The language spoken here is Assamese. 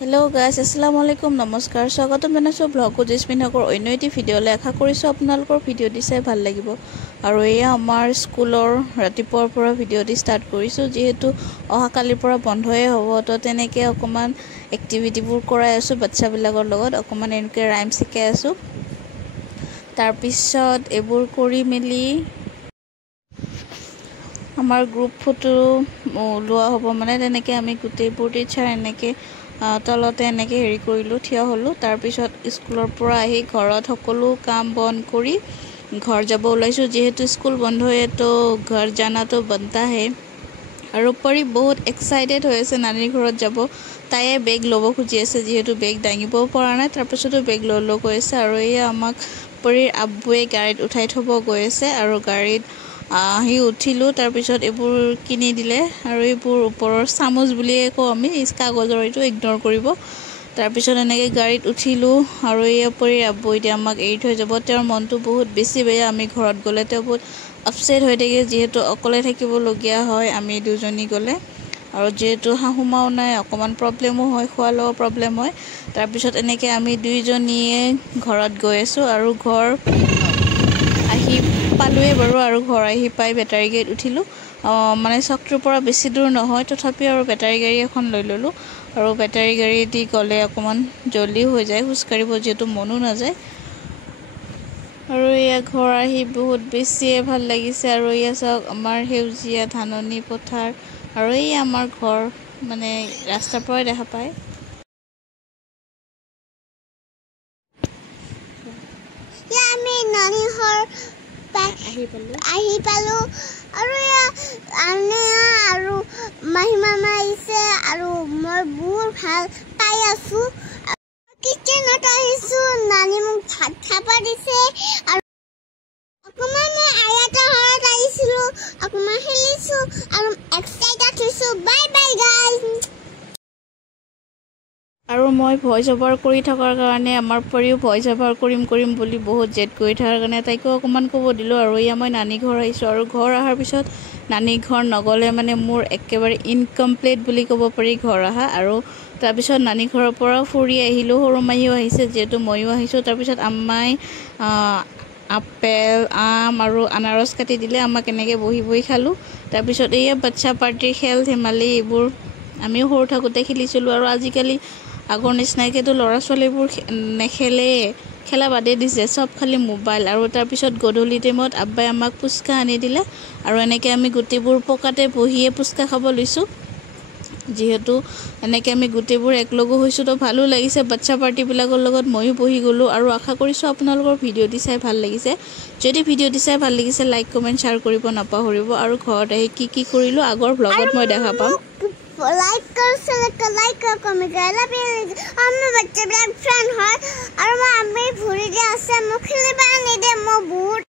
हेलो गाइस अस्सलामु अलैकुम नमस्कार स्वागतम जनाइছো ব্লগ জেসমিন হকৰ অন্য এটি ভিডিঅ'লৈ আশা কৰিছো আপোনালোকৰ ভিডিঅ'টি চাই ভাল লাগিব আৰু এয়া আমাৰ স্কুলৰ ৰাতিপুৱাৰ পৰা ভিডিঅ'টি ষ্টাৰ্ট কৰিছো যেহেতু অহা কালিৰ পৰা বন্ধই হ'ব তো তেনেকৈ অকমান এক্টিভিটিবোৰ কৰাই আছো বাচ্চাবিলাকৰ লগত অকমান এনেকৈ ৰাইম শিকাই আছো তাৰ পিছত এবোৰ কৰি মেলি আমাৰ গ্ৰুপ ফটো লোৱা হ'ব মানে তেনেকৈ আমি গোটেইবোৰ টিচাৰ এনেকৈ তলতে এনেকৈ হেৰি কৰিলো থিয় হলো তাৰ পিছত স্কুলৰ পৰা আহি ঘৰত সকলো কাম বন কৰি ঘৰ যাব ওলাইছো যেহেতু স্কুল বন্ধ হয় তো ঘৰ জানা তো बनता है আৰু পৰি বহুত এক্সাইটেড হৈ আছে নানীৰ ঘৰত যাব তাইয়ে বেগ ল'ব খুজি আছে যেহেতু বেগ দাঙিব পৰা নাই তাৰ পিছতো বেগ ল'ব গৈ আছে আৰু এয়া আমাক পৰিৰ আব্বুৱে গাড়ীত উঠাই থব গৈ আছে আৰু গাড়ীত হি উঠিলো তাৰ পিছত এবোৰ কিনি দিলে আৰু এবোৰ ওপৰৰ চামুচ বুলিয়ে কও আমি ইস কাগজৰ এইটো ইগনোৰ কৰিব তাৰ পিছত এনেকৈ গাড়ীত উঠিলো আৰু এয়া পৰি আব্বু এতিয়া আমাক এৰি থৈ যাব তেওঁৰ মনটো বহুত বেছি বেয়া আমি ঘৰত গলে তেওঁ বহুত আপসেট হৈ থাকে যেহেতু অকলে থাকিব লগিয়া হয় আমি দুজনী গলে আৰু যেহেতু হাহুমাও নাই অকমান প্ৰবলেমো হয় খোৱালো প্ৰবলেম হয় তাৰ পিছত এনেকৈ আমি দুইজনীয়ে ঘৰত গৈ আছো আৰু ঘৰ আহি পালোৱে বাৰু আৰু ঘৰ আহি পাই বেটাৰী গাড়ীত উঠিলো মানে চকটোৰ পৰা বেছি দূৰ নহয় তথাপি আৰু বেটাৰী গাড়ী এখন লৈ ললো আৰু বেটাৰী গাড়ী দি গলে অকমান জলদি হৈ যায় হুস্কাৰিব যেটো মনো নাযায় আৰু ইয়া ঘৰ আহি বহুত বেছি ভাল লাগিছে আৰু ইয়া সব আমাৰ হেউজিয়া ধাননি পথাৰ আৰু এই আমাৰ ঘৰ মানে ৰাস্তাৰ পৰা দেখা পায় या আমি নানি ঘৰ আহি পালো আৰু আনে আৰু মাহিমামা আহিছে আৰু মই বহুত ভাল পাই আছো কিচেনত আহিছো নানি মোক ভাত খাব দিছে আৰু অকমান মই আয়াটা ঘৰত আহিছিলো অকমান খেলিছো আৰু এক্সাইটেড হৈছো বাই বাই গাইজ আৰু মই ভয়েস ওভাৰ কৰি থকাৰ কাৰণে আমাৰ পৰিও ভয়েস ওভাৰ কৰিম বুলি বহুত জেদ কৰি থকাৰ কাৰণে তাইকো অকমান ক'ব দিলো আৰু ইয়া মই নানি ঘৰ আহিছো আৰু ঘৰ আহাৰ পিছত নানি ঘৰ নগলে মানে মোৰ একেবাৰে ইনকমপ্লিট বুলি ক'ব পাৰি ঘৰ আহা আৰু তাৰ পিছত নানি ঘৰৰ পৰা ফুৰি আহিলো সৰু মাইও আহিছে যেহেতু মইও আহিছো তাৰ পিছত আম্মাই আপেল আম আৰু আনাৰস কাটি দিলে আমাক এনেকৈ বহি খালো তাৰ পিছত এয়া বাচ্চা পাৰ্টিৰ খেল ধেমালি এবোৰ আমিও সৰু থাকোতে খেলিছিলো আৰু আজিকালি আগৰ নিচিনাকেতো লৰা ছোৱালীবোৰ নেখেলে খেলা বাদে দিছে সব খালি মোবাইল আৰু তাৰ পিছত গধূলি টাইমত আব্বাই আমাক পুচকা আনি দিলে আৰু এনেকৈ আমি গুটিবোৰ পকাতে বহিয়ে পুচকা খাব লৈছো যেহেতু এনেকৈ আমি গুটিবোৰ একলগ হৈছো তো ভালো লাগিছে বাচ্চা পাৰ্টি বিলাকৰ লগত মইও বহি গলো আৰু আশা কৰিছো আপোনালোকৰ ভিডিঅ'টি চাই ভাল লাগিছে যদি ভিডিঅ'টি চাই ভাল লাগিছে লাইক কমেন্ট শ্বেয়াৰ কৰিব নাপাহৰিব আৰু ঘৰত আহি কি কৰিলো আগৰ ব্লগত মই দেখা পাম लाइक कर कमेंट कर लबे हम बच्चे ब्लैक फ्रेंड है और मैं भूरी जे আছে মোক খেলিবা নিদে মই বহুত